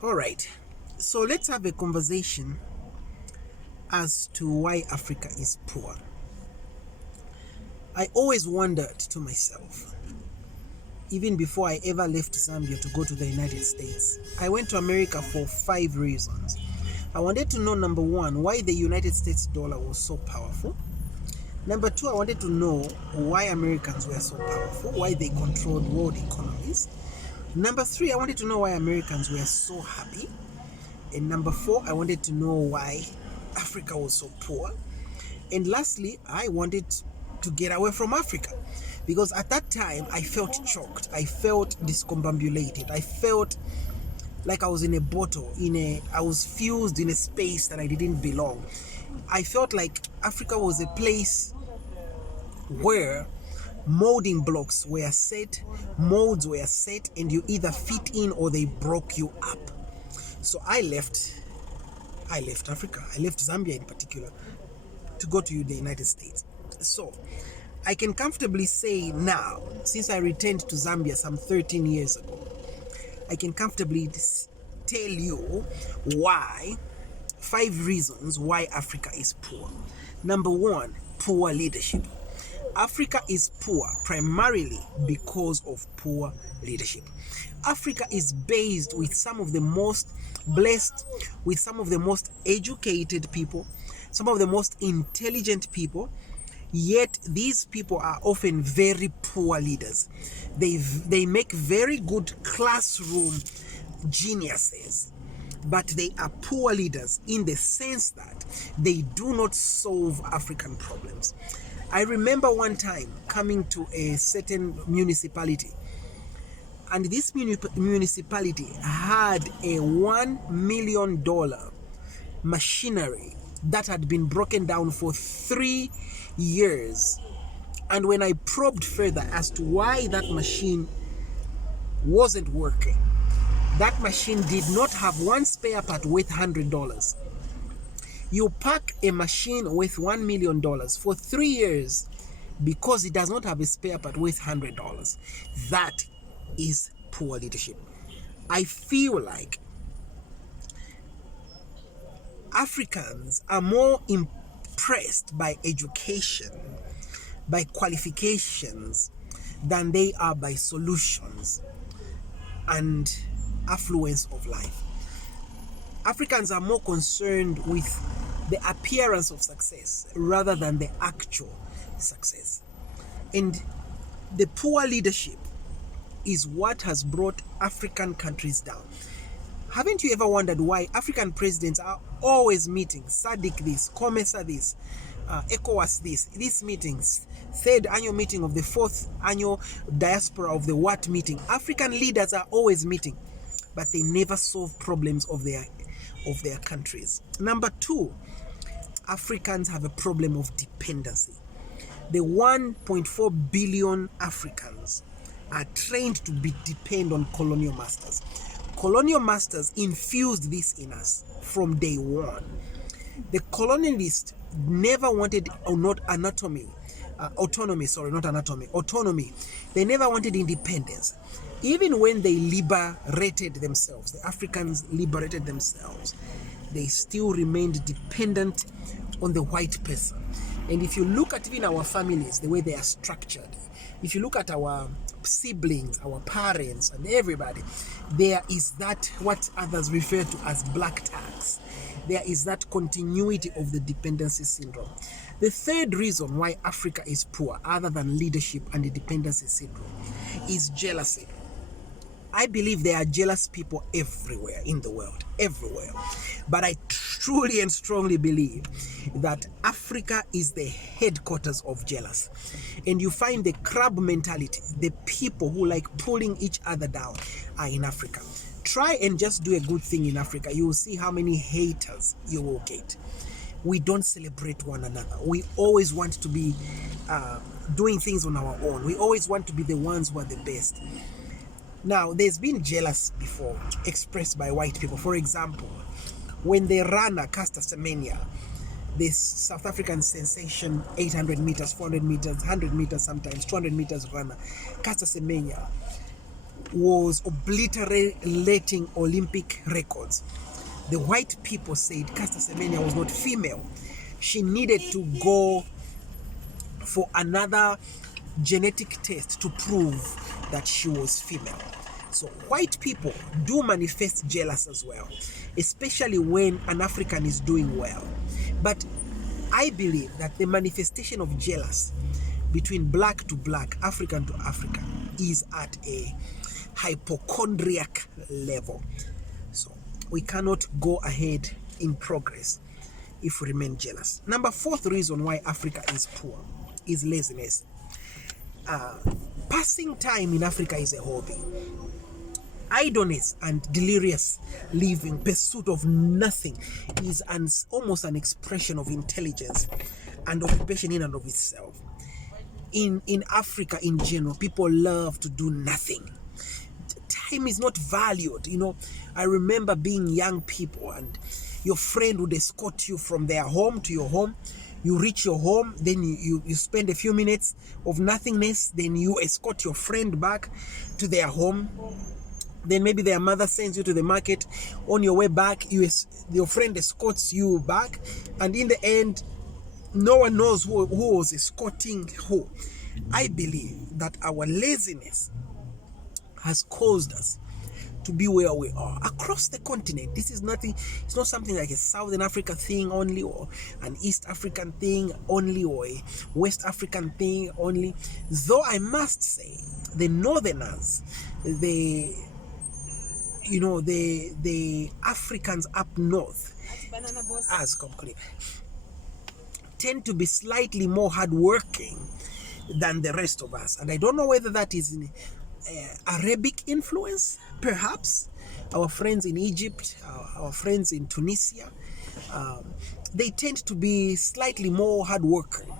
All right, so let's have a conversation as to why Africa is poor. I always wondered to myself, even before I ever left Zambia to go to the United States, I went to America for 5 reasons. I wanted to know, number one, why the United States dollar was so powerful. Number two, I wanted to know why Americans were so powerful, why they controlled world economies. Number three, I wanted to know why Americans were so happy. And number four, I wanted to know why Africa was so poor. And lastly, I wanted to get away from Africa, because at that time I felt choked, I felt discombobulated, I felt like I was in a bottle, I was fused in a space that I didn't belong. I felt like Africa was a place where molding blocks were set, molds were set, and you either fit in or they broke you up. So I left Africa. I left Zambia in particular to go to the United States. So I can comfortably say now, since I returned to Zambia some 13 years ago, I can comfortably tell you why, 5 reasons why Africa is poor. Number one, poor leadership. Africa is poor primarily because of poor leadership. Africa is based with some of the most blessed, with some of the most educated people, some of the most intelligent people, yet these people are often very poor leaders. They make very good classroom geniuses, but they are poor leaders in the sense that they do not solve African problems. I remember one time coming to a certain municipality, and this municipality had a $1 million machinery that had been broken down for 3 years. And when I probed further as to why that machine wasn't working, that machine did not have one spare part worth $100. You pack a machine worth $1 million for 3 years because it does not have a spare part worth $100. That is poor leadership. I feel like Africans are more impressed by education, by qualifications, than they are by solutions and affluence of life. Africans are more concerned with the appearance of success rather than the actual success. And the poor leadership is what has brought African countries down. Haven't you ever wondered why African presidents are always meeting? SADC this, COMESA this, ECOWAS this, these meetings, 3rd annual meeting of the 4th annual diaspora of the what meeting. African leaders are always meeting, but they never solve problems of their countries. Number two, Africans have a problem of dependency. The 1.4 billion Africans are trained to depend on colonial masters. Colonial masters infused this in us from day one. The colonialists never wanted autonomy. They never wanted independence. Even when they liberated themselves, the Africans liberated themselves, they still remained dependent on the white person. And if you look at even our families, the way they are structured, if you look at our siblings, our parents, and everybody, there is that what others refer to as black tax. There is that continuity of the dependency syndrome. The third reason why Africa is poor, other than leadership and the dependency syndrome, is jealousy. I believe there are jealous people everywhere in the world, everywhere. But I truly and strongly believe that Africa is the headquarters of jealous. And you find the crab mentality, the people who like pulling each other down, are in Africa. Try and just do a good thing in Africa. You will see how many haters you will get. We don't celebrate one another. We always want to be doing things on our own. We always want to be the ones who are the best. Now, there's been jealousy before expressed by white people. For example, when the runner Caster Semenya, this South African sensation, 800 meters, 400 meters, 100 meters sometimes, 200 meters runner, Caster Semenya, was obliterating Olympic records. The white people said Caster Semenya was not female. She needed to go for another genetic test to prove that she was female. So white people do manifest jealous as well, especially when an African is doing well. But I believe that the manifestation of jealous between black to black, African to African, is at a hypochondriac level. So we cannot go ahead in progress if we remain jealous. Number fourth reason why Africa is poor is laziness. Passing time in Africa is a hobby. Idleness and delirious living, pursuit of nothing, is almost an expression of intelligence and occupation in and of itself. In Africa in general, people love to do nothing. Time is not valued. I remember being young people and your friend would escort you from their home to your home. You reach your home, then you spend a few minutes of nothingness, then you escort your friend back to their home. Then maybe their mother sends you to the market. On your way back, your friend escorts you back, and in the end, no one knows who was escorting who. I believe that our laziness has caused us to be where we are across the continent. This is nothing, it's not something like a Southern Africa thing only, or an East African thing only, or a West African thing only. Though I must say, the Northerners, the Africans up north, as complete, tend to be slightly more hardworking than the rest of us. And I don't know whether that is Arabic influence, perhaps. Our friends in Egypt, our friends in Tunisia, they tend to be slightly more hardworking.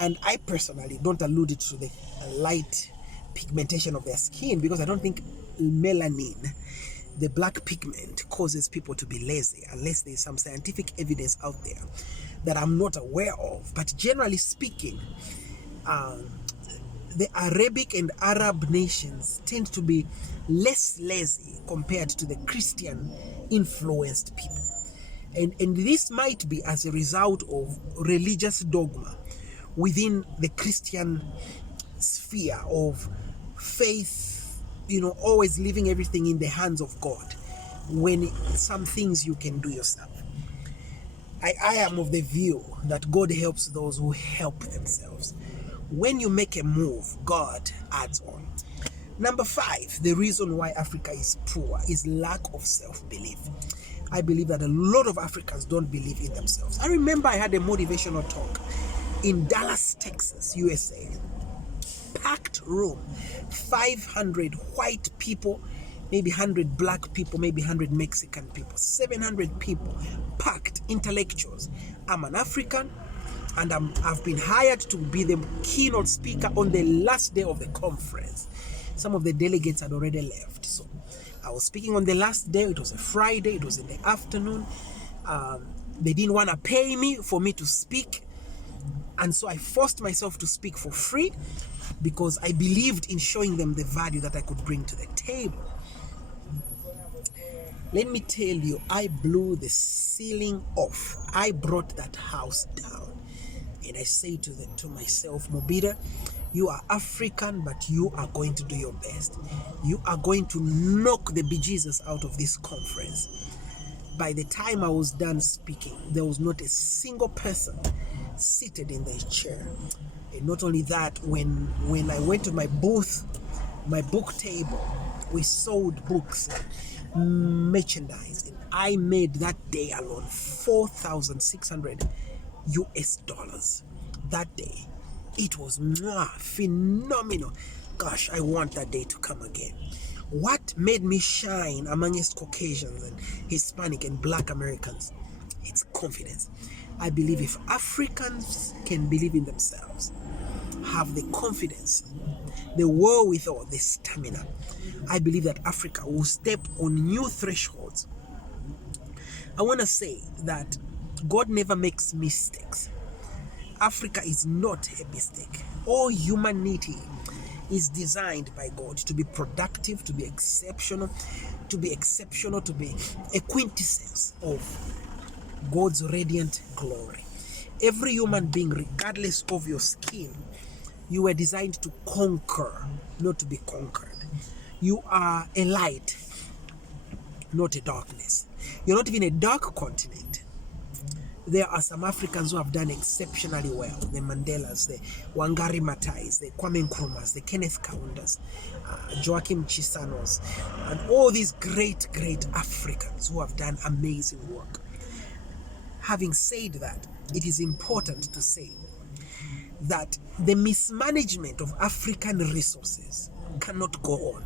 And I personally don't allude it to the light pigmentation of their skin, because I don't think melanin, the black pigment, causes people to be lazy, unless there's some scientific evidence out there that I'm not aware of. But generally speaking, the Arabic and Arab nations tend to be less lazy compared to the Christian influenced people. And this might be as a result of religious dogma within the Christian sphere of faith, always leaving everything in the hands of God, when some things you can do yourself. I am of the view that God helps those who help themselves. When you make a move, God adds on. Number 5, the reason why Africa is poor is lack of self-belief. I believe that a lot of Africans don't believe in themselves. I remember I had a motivational talk in Dallas, Texas, USA. Packed room, 500 white people, maybe 100 black people, maybe 100 Mexican people, 700 people, packed intellectuals. I'm an African, and I've been hired to be the keynote speaker on the last day of the conference. Some of the delegates had already left, so I was speaking on the last day. It was a Friday, it was in the afternoon. They didn't want to pay me for me to speak, and so I forced myself to speak for free, because I believed in showing them the value that I could bring to the table. Let me tell you, I blew the ceiling off. I brought that house down. And I say to myself, Mobida, you are African, but you are going to do your best. You are going to knock the bejesus out of this conference. By the time I was done speaking, there was not a single person seated in their chair. And not only that, when I went to my booth, my book table, we sold books, merchandise, and I made that day alone $4,600 that day. It was phenomenal. Gosh, I want that day to come again. What made me shine amongst Caucasians and Hispanic and Black Americans? It's confidence. I believe if Africans can believe in themselves, have the confidence, the wherewithal, the stamina, I believe that Africa will step on new thresholds. I want to say that God never makes mistakes. Africa is not a mistake. All humanity is designed by God to be productive, to be exceptional, to be a quintessence of God's radiant glory. Every human being, regardless of your skin, you were designed to conquer, not to be conquered. You are a light, not a darkness. You're not even a dark continent. There are some Africans who have done exceptionally well. The Mandelas, the Wangari Maatais, the Kwame Nkrumahs, the Kenneth Kaundas, Joachim Chisanos, and all these great Africans who have done amazing work. Having said that, it is important to say that the mismanagement of African resources cannot go on.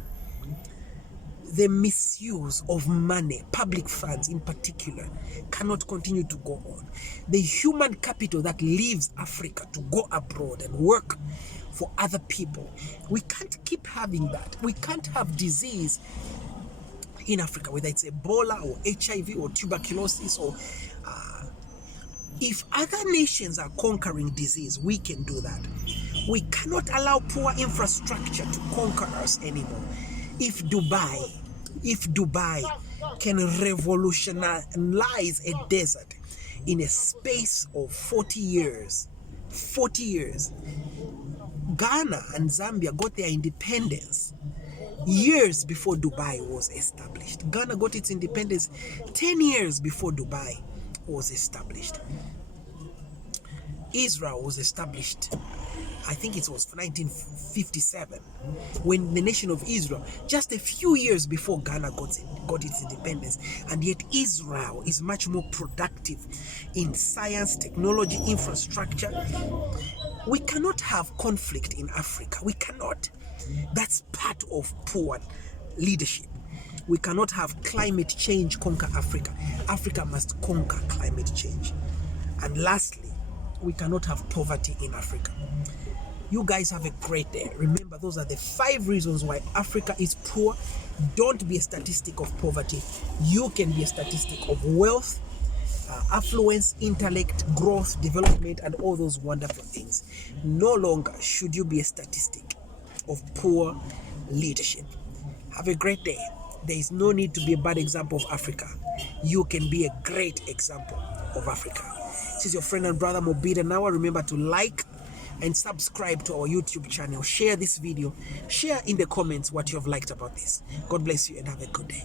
The misuse of money, public funds in particular, cannot continue to go on. The human capital that leaves Africa to go abroad and work for other people, we can't keep having that. We can't have disease in Africa, whether it's Ebola or HIV or tuberculosis or if other nations are conquering disease, we can do that. We cannot allow poor infrastructure to conquer us anymore. If Dubai can revolutionize a desert in a space of 40 years, Ghana and Zambia got their independence years before Dubai was established. Ghana got its independence 10 years before Dubai was established. Israel was established, I think it was 1957, when the nation of Israel, just a few years before Ghana got its independence, and yet Israel is much more productive in science, technology, infrastructure. We cannot have conflict in Africa. We cannot. That's part of poor leadership. We cannot have climate change conquer Africa. Africa must conquer climate change. And lastly, we cannot have poverty in Africa. You guys have a great day. Remember, those are the 5 reasons why Africa is poor. Don't be a statistic of poverty. You can be a statistic of wealth, affluence, intellect, growth, development, and all those wonderful things. No longer should you be a statistic of poor leadership. Have a great day. There is no need to be a bad example of Africa. You can be a great example of Africa. This is your friend and brother Mobida. Now remember to like and subscribe to our YouTube channel. Share this video. Share in the comments what you have liked about this. God bless you and have a good day.